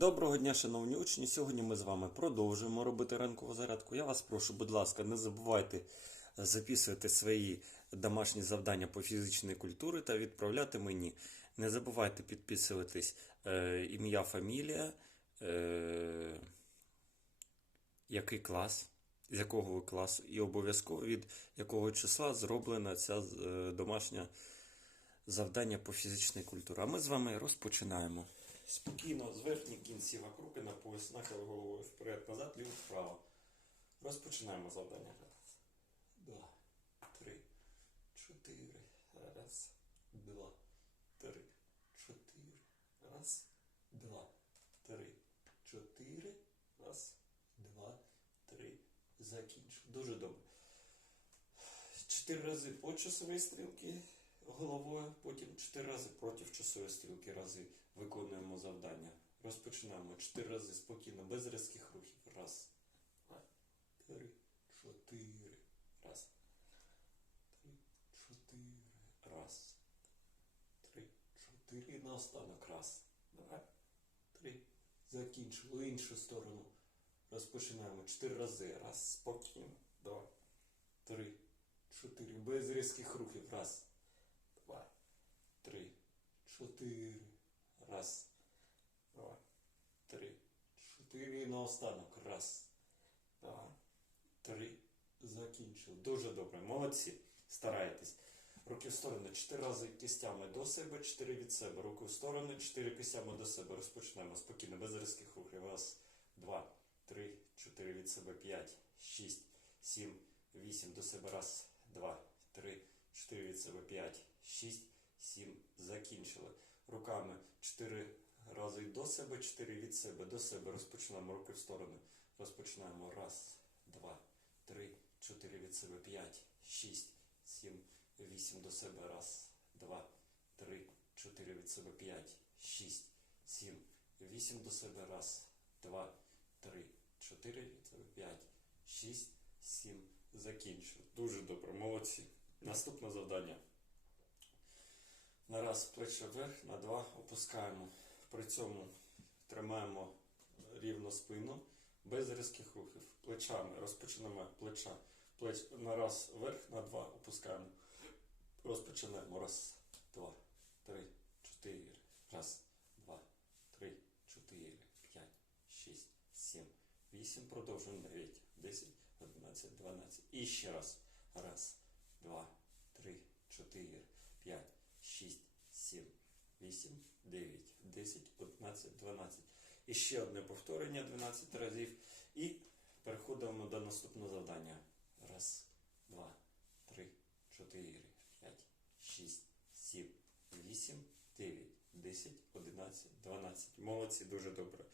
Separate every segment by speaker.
Speaker 1: Доброго дня, шановні учні. Сьогодні ми з вами продовжуємо робити ранкову зарядку. Я вас прошу, будь ласка, не забувайте записувати свої домашні завдання по фізичній культурі та відправляти мені. Не забувайте підписуватись е, ім'я, фамілія, е, який клас, з якого ви класу, і обов'язково від якого числа зроблена ця е, домашня завдання по фізичній культурі. А ми з вами розпочинаємо. Спокійно, з верхніх кінців руки на пояс, нахил головою вперед, назад, ліво, вправо. Розпочинаємо завдання. Раз, два, три, чотири. Раз, два, три, чотири. Раз, два, три, чотири. Раз, два, три. Закінчив. Дуже добре. Чотири рази по часовій стрілці головою, потім чотири рази проти часової стрілки рази виконуємо завдання. Розпочинаємо чотири рази спокійно, без різких рухів. Раз, два, три, чотири. Раз. Три, чотири. Раз. Три, чотири. І наостанок. Раз, два, три. Закінчили іншу сторону. Розпочинаємо чотири рази. Раз. Спокійно. Два, три, чотири. Без різких рухів. Раз, два, три, чотири. Раз, два, три, чотири. І наостанок. Раз, два, три. Закінчив. Дуже добре. Молодці. Старайтесь. Руки в сторону. Чотири рази кистями до себе, чотири від себе. Руки в сторону, чотири кистями до себе. Розпочнемо спокійно, без різких рухів. Раз, два, три, чотири від себе, п'ять, шість, сім, вісім. До себе. Раз, два, три, чотири від себе, п'ять, шість, сім. Закінчили. Руками чотири рази до себе, чотири від себе, до себе. Розпочинаємо руки в сторону. Розпочинаємо. Раз, два, три, чотири від себе, п'ять, шість, сім, вісім до себе. Раз, два, три, чотири від себе, п'ять, шість, сім, вісім до себе. Раз, два, три, чотири від себе, п'ять, шість, сім. Закінчили. Дуже добре, молодці. Наступне завдання. На раз плече вверх, на два опускаємо. При цьому тримаємо рівно спину, без різких рухів. Плечами розпочинаємо плеча. Плеч на раз вверх, на два опускаємо. Розпочинаємо. Раз, два, три, чотири. Раз, два, три, чотири, п'ять, шість, сім, вісім. Продовжуємо. Дев'ять, десять, одинадцять, дванадцять. І ще раз. Раз, два, три, чотири, п'ять, шість, сім, вісім, дев'ять, десять, одинадцять, дванадцять. І ще одне повторення 12 разів. І переходимо до наступного завдання. Раз, два, три, чотири, п'ять, шість, сім, вісім, дев'ять, десять, одинадцять, дванадцять. Молодці, дуже добре.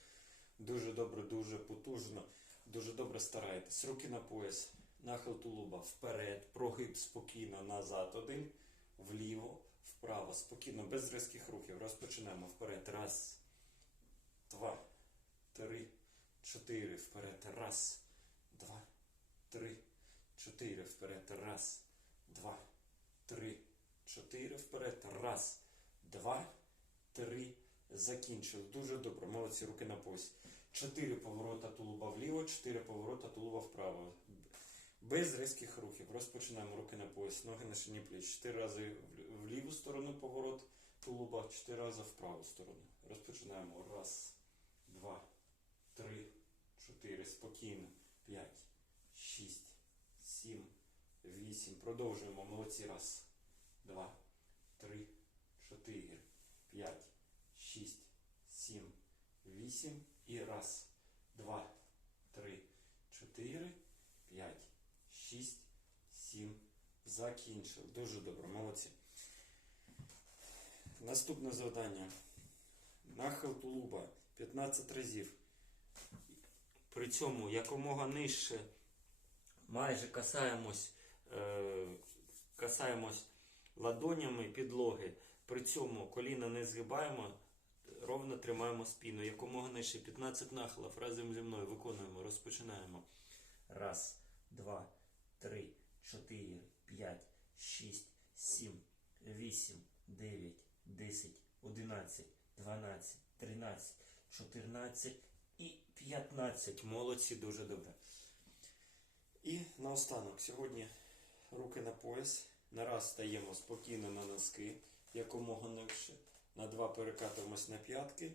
Speaker 1: Дуже добре, дуже потужно. Дуже добре стараєтесь. Руки на пояс, нахил тулуба вперед, прогиб спокійно назад. Один, вліво, вправо, спокійно, без різких рухів. Розпочинаємо вперед. Раз, два, три, чотири. Вперед. Раз, два, три, чотири. Вперед. Раз, два, три, чотири. Вперед. Раз, два, три. Закінчили. Дуже добре. Молодці, руки на пояс. Чотири поворота тулуба вліво, чотири поворота тулуба вправо. Без різких рухів. Розпочинаємо руки на пояс, ноги на шині пліч. Чотири рази в- ліву сторону поворот тулуба, чотири рази в праву сторону. Розпочинаємо. Раз, два, три, чотири. Спокійно. П'ять, шість, сім, вісім. Продовжуємо. Молодці. Раз, два, три, чотири, п'ять, шість, сім, вісім. І раз, два, три, чотири, п'ять, шість, сім. Закінчив. Дуже добре, молодці. Наступне завдання. Нахил тулуба 15 разів. При цьому якомога нижче майже касаємось, е, касаємось ладонями підлоги. При цьому коліна не згибаємо, ровно тримаємо спину. Якомога нижче 15 нахилів разом зі мною виконуємо. Розпочинаємо. Раз, два, три, чотири, п'ять, шість, сім, вісім, дев'ять, десять, одинадцять, дванадцять, тринадцять, 14 і 15. Молодці, дуже добре. І наостанок, сьогодні руки на пояс. На раз стаємо спокійно на носки, якомога нижче. На два перекатуємось на п'ятки.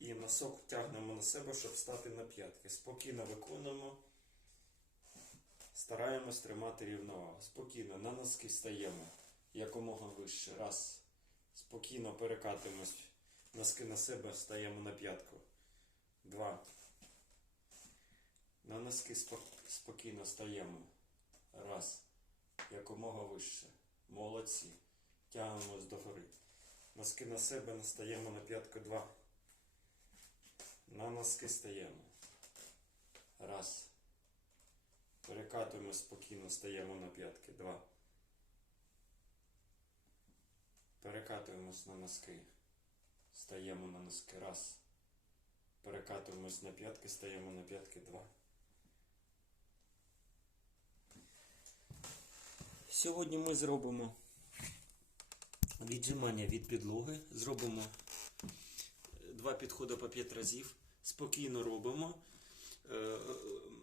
Speaker 1: І носок тягнемо на себе, щоб стати на п'ятки. Спокійно виконуємо. Стараємось тримати рівновагу. Спокійно на носки стаємо якомога вище. Раз. Спокійно перекатуємось. Носки на себе стаємо на п'ятку. Два. На носки спок- спокійно стаємо. Раз. Якомога вище. Молодці. Тягнемось догори. Носки на себе настаємо на п'ятку. Два. На носки стаємо. Раз. Перекатуємо спокійно, стаємо на п'ятки. Два. Перекатуємось на носки. Стаємо на носки. Раз. Перекатуємось на п'ятки, стаємо на п'ятки. Два. Сьогодні ми зробимо віджимання від підлоги. Зробимо два підходи по 5 разів. Спокійно робимо. Е, е,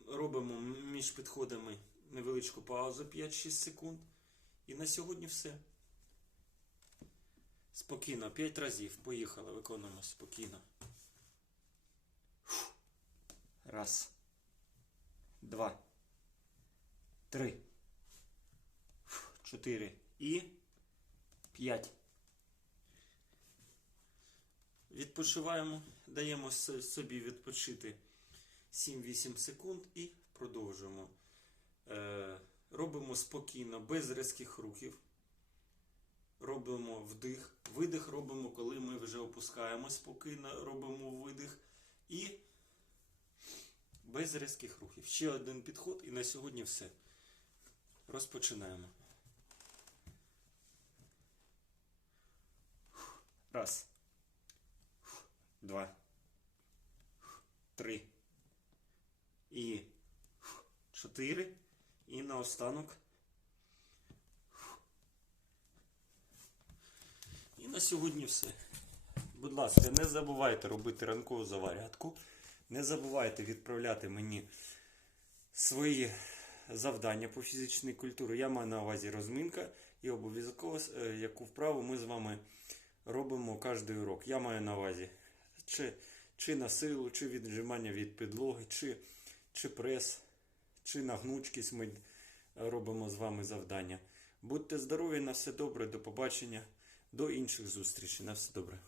Speaker 1: Робимо між підходами невеличку паузу 5-6 секунд. І на сьогодні все. Спокійно, 5 разів. Поїхали, виконуємо спокійно. Раз. Два. Три. Чотири. І п'ять. Відпочиваємо, даємо собі відпочити 7-8 секунд і продовжуємо. Е, робимо спокійно, без різких рухів. Робимо вдих. Видих робимо, коли ми вже опускаємо спокійно, робимо видих. І без різких рухів. Ще один підход, і на сьогодні все. Розпочинаємо. Раз. Два. Три. І чотири. І наостанок. На сьогодні все. Будь ласка, не забувайте робити ранкову заварядку. Не забувайте відправляти мені свої завдання по фізичній культурі. Я маю на увазі розминка і обов'язково е, яку вправу ми з вами робимо кожен урок. Я маю на увазі чи, чи на силу, чи віджимання від підлоги, чи, чи прес, чи на гнучкість ми робимо з вами завдання. Будьте здорові, на все добре, до побачення, до інших зустрічей. На все добре.